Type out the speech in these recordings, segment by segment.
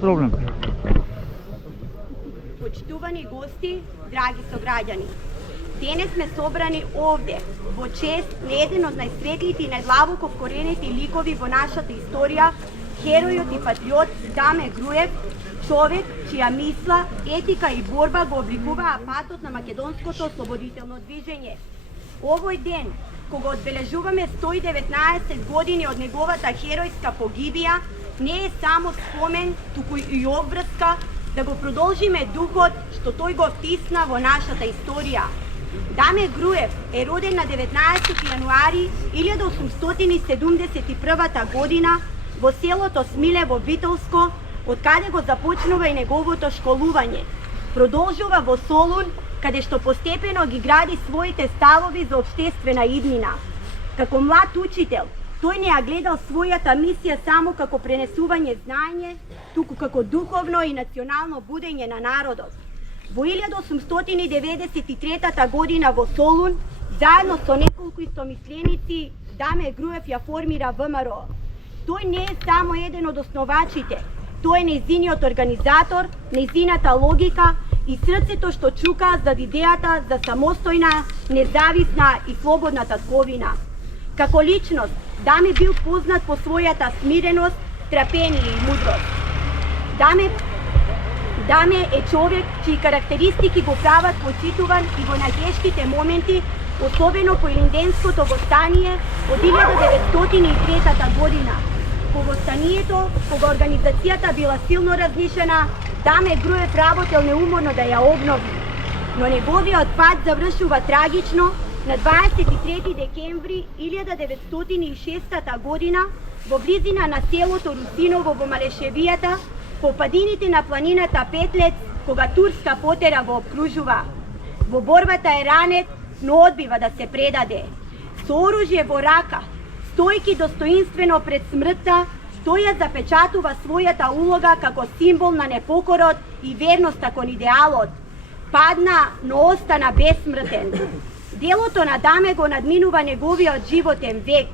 проблем. Почитувани гости, драги сограѓани, денес сме собрани овде во чест на еден од најсветлите и најдлабоко вкоренети ликови во нашата историја, херојот и патриот Даме Груев, човек чија мисла, етика и борба го обликуваа патот на македонското ослободително движење. Овој ден, кога одбележуваме 119 години од неговата херојска погибија, не е само спомен, туку и обврска да го продолжиме духот што тој го втисна во нашата историја. Даме Груев е роден на 19 јануари 1871 година во селото Смилево, Витолско, од каде го започнува и неговото школување. Продолжува во Солун, каде што постепено ги гради своите ставови за општествена иднина. Како млад учител, тој не ја гледал својата мисија само како пренесување знаење, туку како духовно и национално будење на народот. Во 1893 година во Солун, заедно со неколку истомисленици, Даме Груев ја формира ВМРО. Тој не е само еден од основачите, тој е нејзиниот организатор, нејзината логика и срцето што чука за идејата за самостојна, независна и слободна татковина. Како личност, Даме бил познат по својата смиреност, трпение и мудрост. Даме е човек чии карактеристики го прават почитуван и во најтешките моменти, особено по Илинденското востание од 1903 година. По востанието, кога организацијата била силно разнишена, Даме Груев работел неуморно да ја обнови. Но неговиот пат завршува трагично на 23 декември 1906 година во близина на селото Русиново во Малешевијата, по падините на планината Петлец, кога турска потера го обкружува. Во борбата е ранет, но одбива да се предаде. Со оружје во рака, стојки достоинствено пред смртта, тој ја запечатува својата улога како символ на непокорот и верноста кон идеалот. Падна, но остана бесмртен. Делото на Даме го надминува неговиот животен век.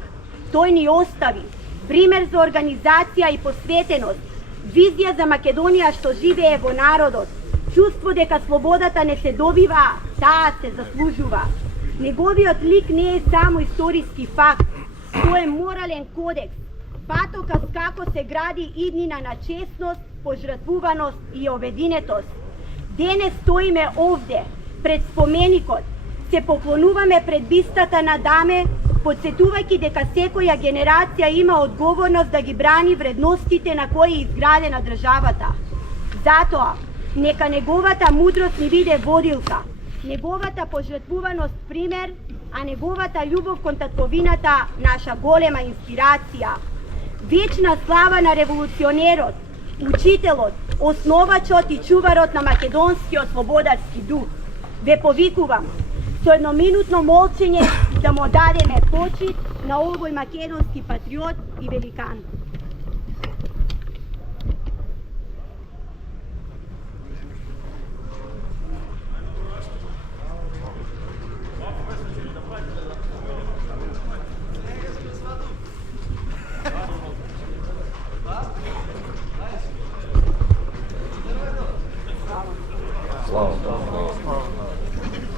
Тој ни остави пример за организација и посветеност, визија за Македонија што живее во народот, чувство дека слободата не се добива, таа се заслужува. Неговиот лик не е само историски факт, тој е морален кодекс, патоказ како се гради иднина на честност, пожртвуваност и обединетост. Денес стоиме овде, пред споменикот, се поклонуваме пред бистата на Даме, подсетувајќи дека секоја генерација има одговорност да ги брани вредностите на кои е изградена државата. Затоа, нека неговата мудрост ни биде водилка, неговата пожртвуваност пример, а неговата љубов кон татковината наша голема инспирација. Вечна слава на револуционерот, учителот, основачот и чуварот на македонскиот слободарски дух. Ве повикувам со едноминутно молчење да му дадеме почит на овој македонски патриот и великан.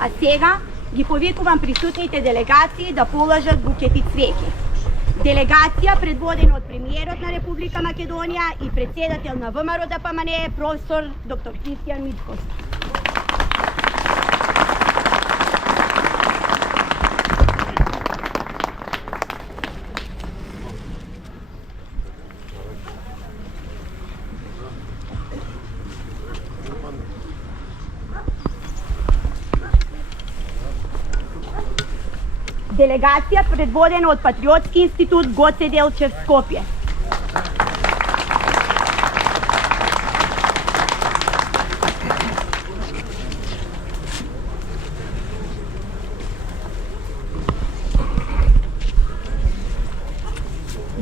А сега ги повикувам присутните делегации да положат букети цвеќе. Делегација предводена од премиерот на Република Македонија и председател на ВМРО ДПМНЕ професор доктор Христијан Мицковски. Делегација предводена од Патриотски институт Гоце Делчев, Скопје.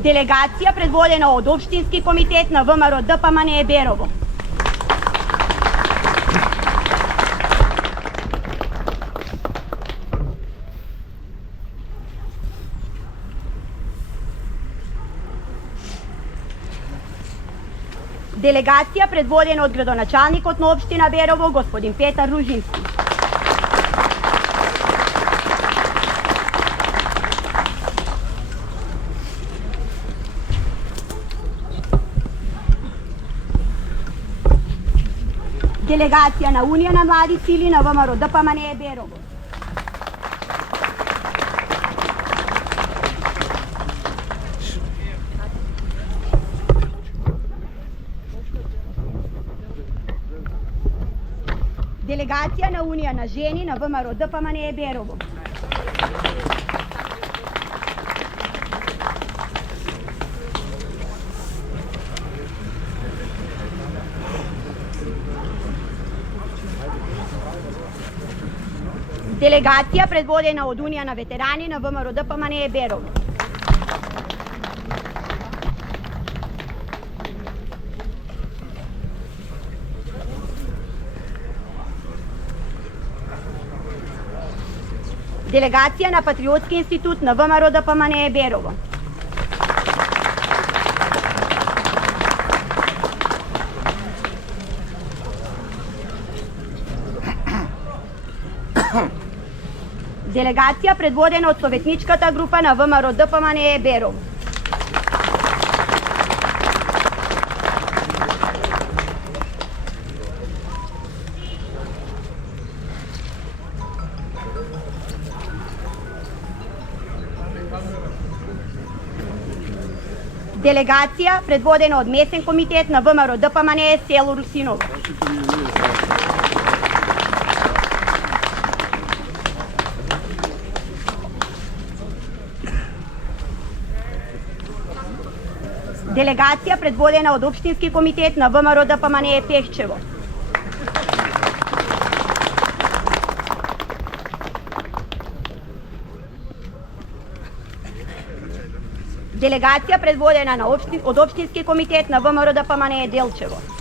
Делегација предводена од Општински комитет на ВМРО ДПМНЕ Берово. Делегација предводена од градоначалникот на општина Берово, господин Петар Ружински. Делегација на Унија на млади сили на ВМРО ДПМНЕ Берово. Делегација на Унија на жени на ВМРО ДПМНЕ Берово. Делегација предводена од Унија на ветерани на ВМРО ДПМНЕ Берово. Делегација на Патриотски институт на ВМРО ДПМНЕ Берово. Делегација предводена од советничката група на ВМРО ДПМНЕ Берово. Делегација предводена од месен комитет на ВМРО ДПМНЕ село Русиново. Делегација предводена од општински комитет на ВМРО ДПМНЕ Пехчево. Делегација предводена од општински комитет на ВМРО ДПМНЕ Делчево.